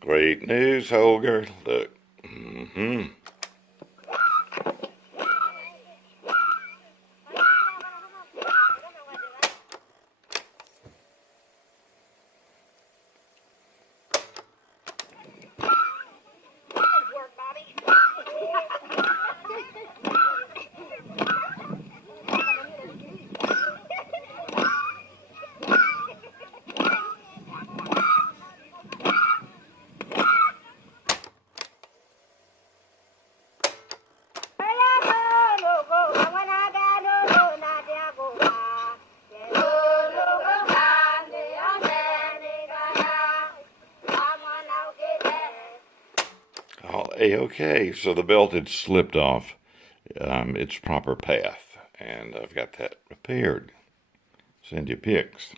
Great news, Holger. Look. Mm-hmm. All A-okay. So the belt had slipped off its proper path, and I've got that repaired. Send you pics.